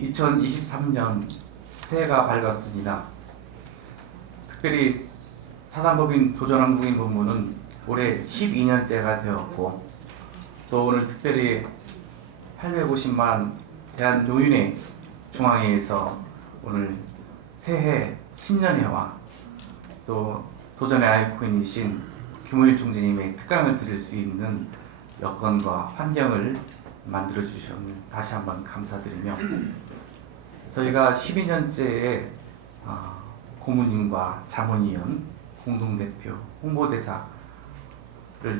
2023년 새해가 밝았습니다. 특별히 사단법인 도전한국인 본부는 올해 12년째가 되었고 또 오늘 특별히 850만 대한 노인의 중앙회에서 오늘 새해 신년회와 또 도전의 아이콘이신 김호일 총재님의 특강을 드릴 수 있는 여건과 환경을 만들어 주셨음을 다시 한번 감사드리며 저희가 12년째의 아, 고모님과 자문위원, 공동대표, 홍보대사를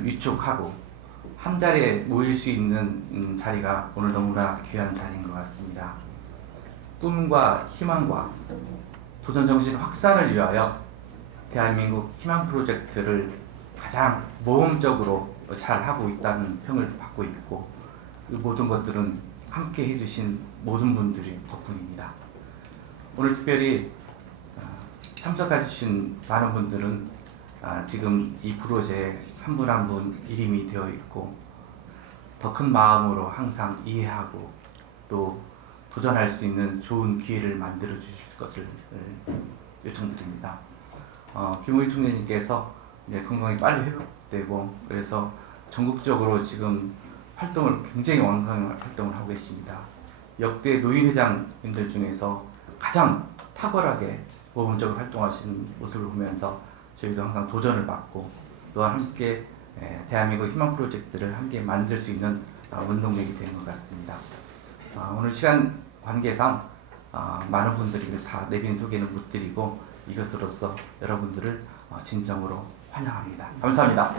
위촉하고 한 자리에 모일 수 있는 음, 자리가 오늘 너무나 귀한 자리인 것 같습니다. 꿈과 희망과 도전 정신 확산을 위하여 대한민국 희망 프로젝트를 가장 모험적으로 잘 하고 있다는 평을 받고 있고 그 모든 것들은 함께 해주신 모든 분들이 덕분입니다. 오늘 특별히 아, 참석해주신 많은 분들은 아, 지금 이 프로젝트에 한 분 한 분 이름이 되어 있고 더 큰 마음으로 항상 이해하고 또 도전할 수 있는 좋은 기회를 만들어 주실 것을 요청드립니다. 어, 김우희 총재님께서 이제 건강이 빨리 회복되고 그래서 전국적으로 지금 활동을 굉장히 왕성한 활동을 하고 계십니다. 역대 노인회장님들 중에서 가장 탁월하게 모범적으로 활동하시는 모습을 보면서 저희도 항상 도전을 받고 또한 함께 에, 대한민국 희망 프로젝트를 함께 만들 수 있는 어, 운동력이 된 것 같습니다. 아, 오늘 시간 관계상 아, 많은 분들이 다 내빈 소개는 못 드리고 이것으로서 여러분들을 어, 진정으로 환영합니다. 감사합니다.